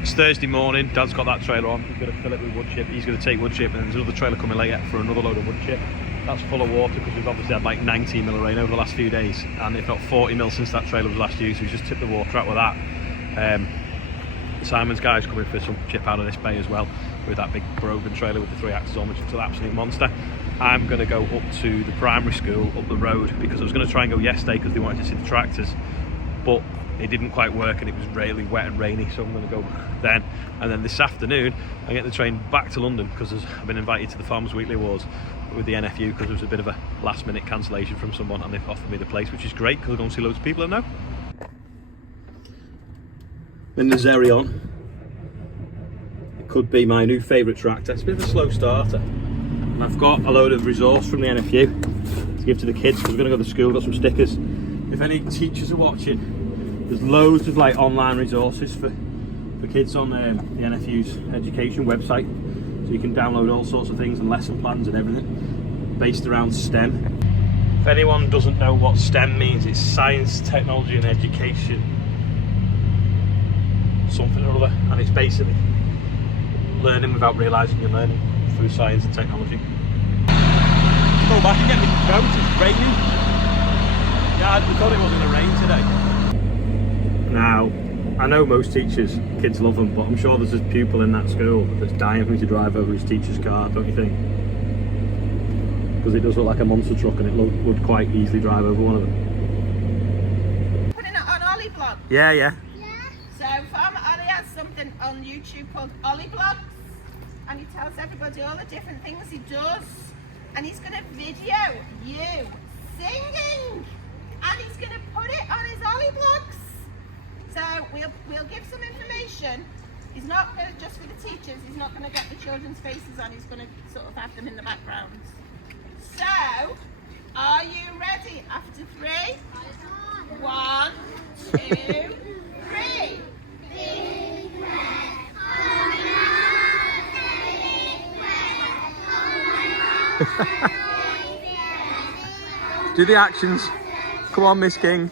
It's Thursday morning, Dad's got that trailer on, he's going to fill it with wood chip, he's going to take wood chip, and there's another trailer coming later for another load of wood chip. That's full of water because we've obviously had like 19 mil of rain over the last few days, and if not 40 mil since that trailer was last used, so we just tipped the water out with that. Simon's guy's coming for some chip out of this bay as well, with that big Brogan trailer with the 3 axles on, which is an absolute monster. I'm going to go up to the primary school up the road because I was going to try and go yesterday because they wanted to see the tractors, but it didn't quite work and it was really wet and rainy, so I'm going to go then. And then this afternoon I get the train back to London because I've been invited to the Farmers Weekly Awards with the NFU because there was a bit of a last minute cancellation from someone and they've offered me the place, which is great because I'm going to see loads of people I know. In the Xerion, it could be my new favourite tractor. It's a bit of a slow starter, and I've got a load of resource from the NFU to give to the kids because we're going to go to school. Got some stickers. If any teachers are watching, there's loads of like online resources for kids on the NFU's education website, so you can download all sorts of things and lesson plans and everything based around STEM. If anyone doesn't know what STEM means, it's science, technology and education, something or other, and it's basically learning without realising you're learning through science and technology. Go back and get me coat, it's raining. Yeah, we thought it was going to rain today. Now, I know most teachers, kids love them, but I'm sure there's a pupil in that school that's dying for me to drive over his teacher's car, don't you think? Because it does look like a monster truck and it would quite easily drive over one of them. Putting it on Ollie Vlog. Yeah. So Farmer Ollie has something on YouTube called Ollie Vlogs, and he tells everybody all the different things he does, and he's going to video you singing, and he's going to put it on his Ollie Vlogs. So we'll give some information. He's not going to, just for the teachers, he's not going to get the children's faces on, he's going to sort of have them in the background. So, are you ready? After 3? 1, 2, 3. Do the actions. Come on, Miss King.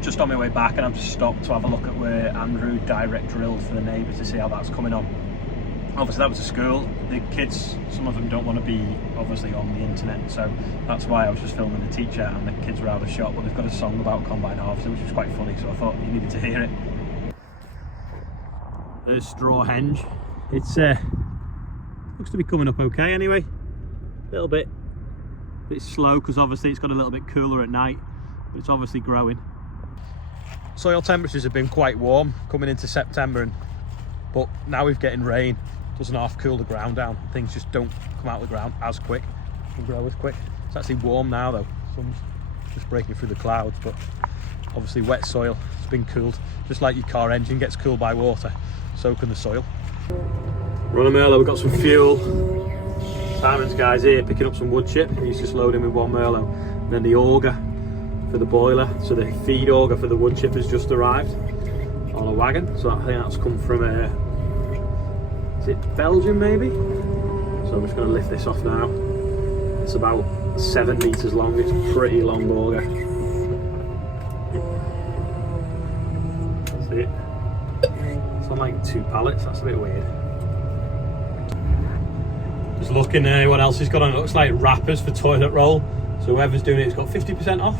Just on my way back, and I've just stopped to have a look at where Andrew direct drilled for the neighbours to see how that's coming on. Obviously that was a school. The kids, some of them don't want to be obviously on the internet, so that's why I was just filming the teacher and the kids were out of shot, but they've got a song about combine harvester which was quite funny, so I thought you needed to hear it. There's Straw Henge. It's looks to be coming up okay anyway. A little bit slow because obviously it's got a little bit cooler at night, but it's obviously growing. Soil temperatures have been quite warm coming into September, but now we're getting rain. Doesn't half cool the ground down. Things just don't come out of the ground as quick and grow as quick. It's actually warm now though. Sun's just breaking through the clouds, but obviously wet soil has been cooled. Just like your car engine gets cooled by water, so can the soil. Run a Merlot, we've got some fuel. Simon's guy's here picking up some wood chip. He's just loading with 1 Merlot. And then the auger for the boiler, so the feed auger for the wood chip has just arrived on a wagon. So I think that's come from is it Belgium maybe? So I'm just going to lift this off now. It's about 7 meters long. It's a pretty long auger. See it? It's on like 2 pallets. That's a bit weird. Just looking at what else he's got on. It looks like wrappers for toilet roll. So whoever's doing it's got 50% off.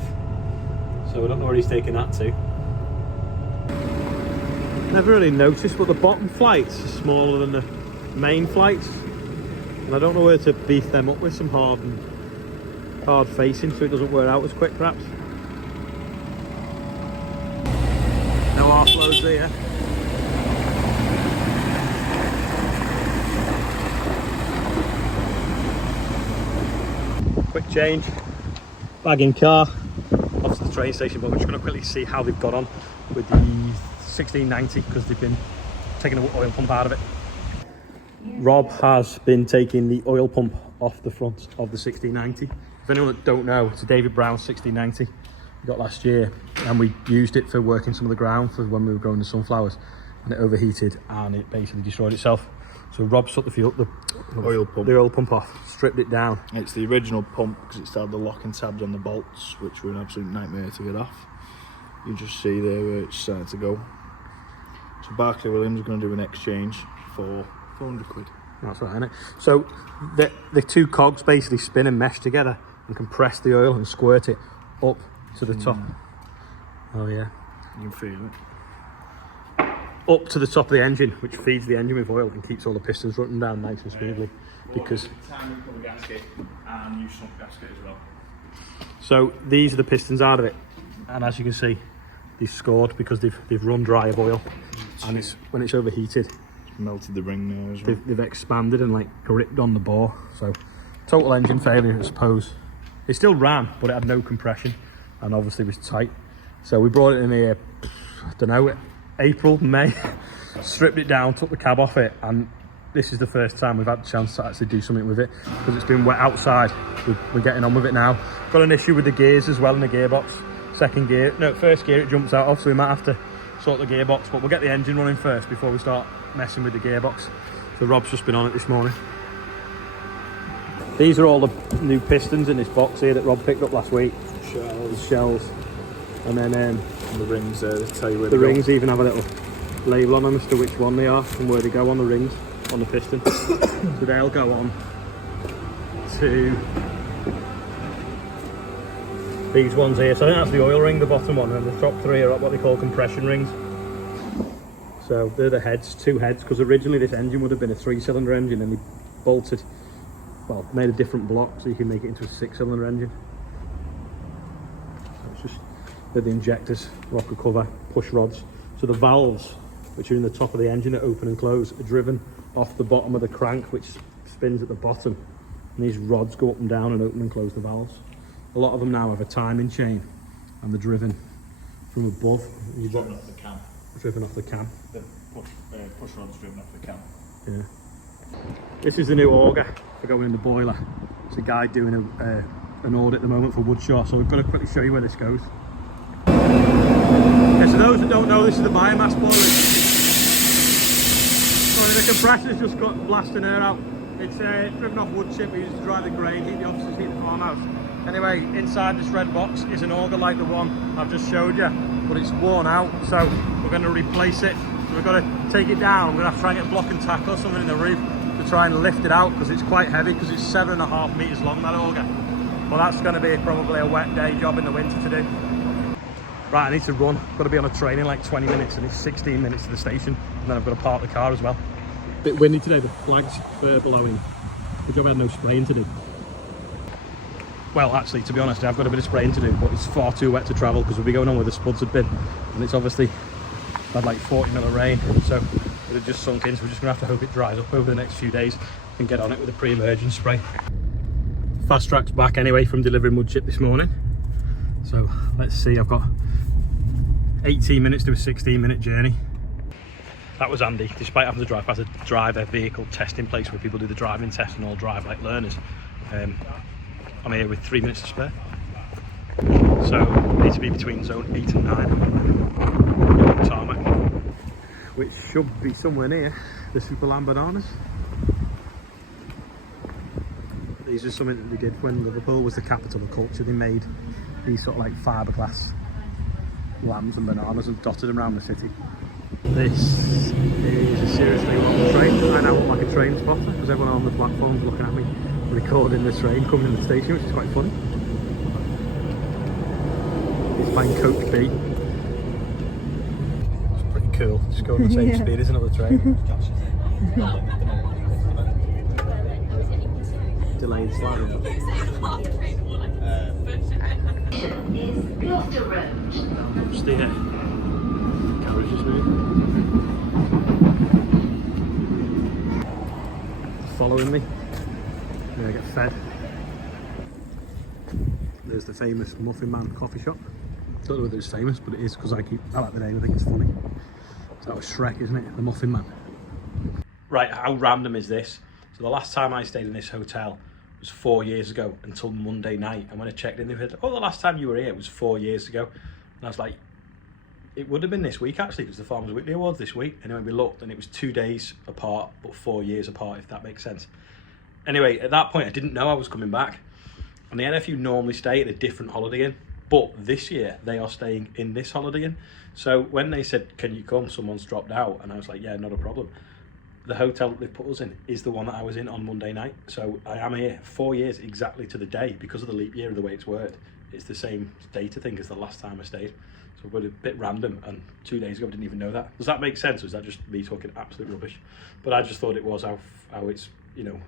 So I don't know where he's taking that to. Never really noticed, but the bottom flights are smaller than the main flights. And I don't know where to beef them up with some hard facing so it doesn't wear out as quick perhaps. No offloads there. Quick change, bag in car, off to the train station, but we're just going to quickly see how they've got on with the 1690 because they've been taking the oil pump out of it. Rob has been taking the oil pump off the front of the 1690. If anyone that don't know, it's a David Brown 1690 we got last year, and we used it for working some of the ground for when we were growing the sunflowers, and it overheated and it basically destroyed itself. So Rob took the oil pump off, stripped it down. It's the original pump because it still had the locking tabs on the bolts, which were an absolute nightmare to get off. You just see there where it's starting to go. So Barclay Williams are going to do an exchange for 400 quid. That's right, innit? So the two cogs basically spin and mesh together and compress the oil and squirt it up to the top. Oh yeah. You can feel it. Up to the top of the engine, which feeds the engine with oil and keeps all the pistons running down nice and smoothly. Because time we put the gasket and new sump gasket as well. So these are the pistons out of it, and as you can see, they've scored because they've run dry of oil, and it's when it's overheated, It's melted the ring there as well. they've expanded and like gripped on the bore. So total engine failure, I suppose. It still ran, but it had no compression, and obviously was tight. So we brought it in here, I don't know, April, May, stripped it down, took the cab off it, and this is the first time we've had a chance to actually do something with it because it's been wet outside. We're getting on with it now. Got an issue with the gears as well in the gearbox. First gear it jumps out of, so we might have to sort the gearbox, but we'll get the engine running first before we start messing with the gearbox. So Rob's just been on it this morning. These are all the new pistons in this box here that Rob picked up last week. Shells. And then And the rings there, they tell you where the they rings even have a little label on them as to which one they are and where they go on the rings, on the piston. So they'll go on to these ones here. So I think that's the oil ring, the bottom one, and the top three are what they call compression rings. So they're the heads, two heads, because originally this engine would have been a 3-cylinder engine, and they made a different block so you can make it into a 6-cylinder engine. So it's just the injectors, rocker cover, push rods. So the valves, which are in the top of the engine that open and close, are driven off the bottom of the crank, which spins at the bottom. And these rods go up and down and open and close the valves. A lot of them now have a timing chain, and they're driven from above. driven off the cam. Driven off the cam. The push rod's driven off the cam. Yeah. This is the new auger for going in the boiler. It's a guy doing an audit at the moment for Woodshaw, so we've got to quickly show you where this goes. Yeah, so those that don't know, this is the biomass boiler. So the compressor's just got blasting air out. It's driven off wood chip we use to dry the grain, heat the offices, heat the farmhouse. Anyway, inside this red box is an auger like the one I've just showed you, but it's worn out, so we're going to replace it. So we've got to take it down. We're going to have to try and get block and tackle or something in the roof to try and lift it out, because it's quite heavy, because it's 7.5 metres long, that auger. Well, that's going to be probably a wet day job in the winter to do. Right, I need to run. Got to be on a train in like 20 minutes, and it's 16 minutes to the station, and then I've got to park the car as well. Bit windy today, the flags were blowing. The job had no spraying to do. Well, actually, to be honest, I've got a bit of spraying to do, but it's far too wet to travel because we'll be going on where the spuds have been, and it's obviously had like 40 mil of rain, so it had just sunk in, so we're just going to have to hope it dries up over the next few days and get on it with a pre-emergence spray. Fast Track's back anyway from delivering wood chip this morning, so let's see. I've got 18 minutes to a 16-minute journey. That was handy, despite having to drive past a driver vehicle testing place where people do the driving test and all drive like learners. I'm here with 3 minutes to spare, so I need to be between zone 8 and 9 tarmac, which should be somewhere near the Superland bananas. These are something that they did when Liverpool was the capital of culture. They made these sort of like fiberglass lambs and bananas and dotted them around the city. This is a seriously long train. I now look like a train spotter because everyone on the platform's looking at me recording the train coming in the station, which is quite funny. It's playing Coach B. It's pretty cool, just going the same speed as another train. Delayed slightly. Just the carriage is moving. Following me. I get fed. There's the famous Muffin Man coffee shop. Don't know whether it's famous, but it is because I like the name. I think it's funny. So that was Shrek, isn't it? The Muffin Man. Right, how random is this? So the last time I stayed in this hotel was 4 years ago until Monday night. And when I checked in, they said, "Oh, the last time you were here was 4 years ago." And I was like, it would have been this week actually, because the Farmers Weekly Awards this week. Anyway, we looked and it was 2 days apart, but 4 years apart, if that makes sense. Anyway, at that point I didn't know I was coming back, and the NFU normally stay at a different Holiday Inn, but this year they are staying in this Holiday Inn. So when they said, can you come, someone's dropped out, and I was like, yeah, not a problem. The hotel that they've put us in is the one that I was in on Monday night. So I am here 4 years exactly to the day, because of the leap year and the way it's worked. It's the same date, I think, as the last time I stayed. So we're a bit random, and 2 days ago I didn't even know that. Does that make sense, or is that just me talking absolute rubbish? But I just thought it was how it's, you know,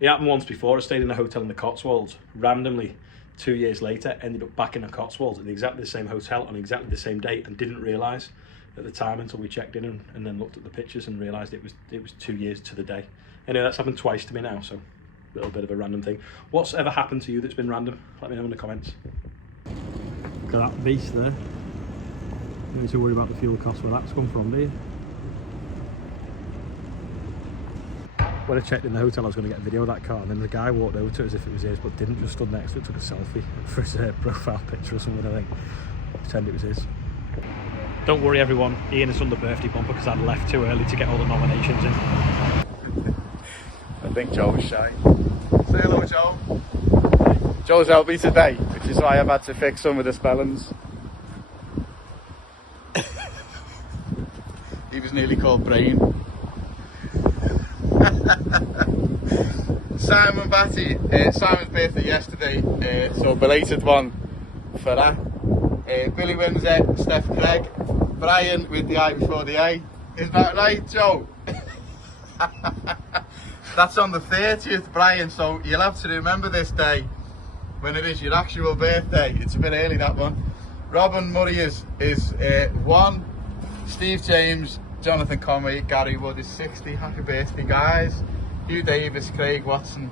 it happened once before. I stayed in a hotel in the Cotswolds, randomly 2 years later, ended up back in the Cotswolds at exactly the same hotel on exactly the same date, and didn't realise at the time until we checked in and then looked at the pictures and realised it was 2 years to the day. Anyway, that's happened twice to me now, so a little bit of a random thing. What's ever happened to you that's been random? Let me know in the comments. Look at that beast there. You don't need to worry about the fuel cost where that's come from, do you? When I checked in the hotel, I was going to get a video of that car, and then the guy walked over to it as if it was his, but didn't, just stood next to it, took a selfie for his profile picture or something, I think. Pretend it was his. Don't worry everyone, Ian has done the birthday bumper because I'd left too early to get all the nominations in. I think Joe was shy. Say hello, Joe. Joe's helped me today, which is why I've had to fix some of the spellings. He was nearly called Brain. Simon Batty, Simon's birthday yesterday, so belated one for that. Billy Windsor, Steph Craig, Brian with the I before the A. Is that right, Joe? That's on the 30th, Brian, so you'll have to remember this day when it is your actual birthday. It's a bit early, that one. Robin Murray is 1. Steve James, Jonathan Conway, Gary Wood is 60. Happy birthday, guys. Hugh Davis, Craig Watson,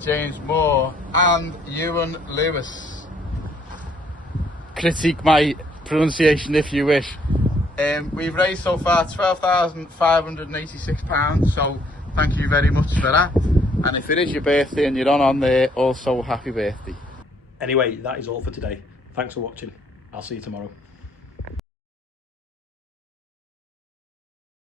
James Moore, and Ewan Lewis. Critique my pronunciation if you wish. We've raised so far £12,586, so thank you very much for that. And if it is your birthday and you're on there, also happy birthday. Anyway, that is all for today. Thanks for watching. I'll see you tomorrow.